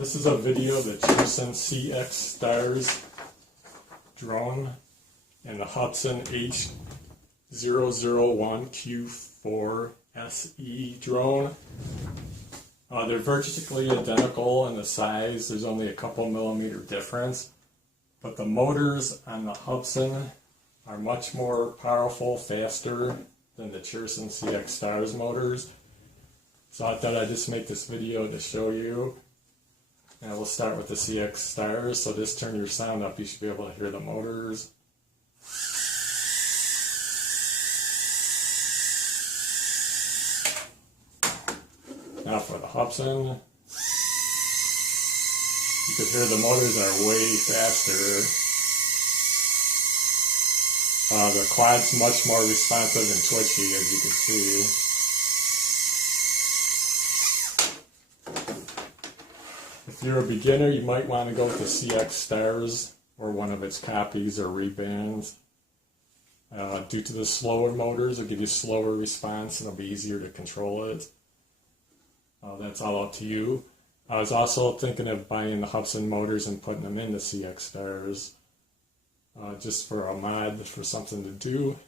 This is a video of the Cheerson CX Stars drone and the Hubsan H001 Q4 SE drone. They're virtually identical in the size. There's only a couple millimeter difference, but the motors on the Hubsan are much more powerful, faster than the Cheerson CX Stars motors. So I thought I'd just make this video to show you. And we'll start with the CX Stars. So just turn your sound up, you should be able to hear the motors. Now for the Hubsan, you can hear the motors are way faster. The quad's much more responsive and twitchy, as you can see. If you're a beginner, you might want to go with the CX Stars or one of its copies or rebands. Due to the slower motors, it'll give you slower response and it'll be easier to control it. That's all up to you. I was also thinking of buying the Hubsan motors and putting them in the CX Stars just for a mod, for something to do.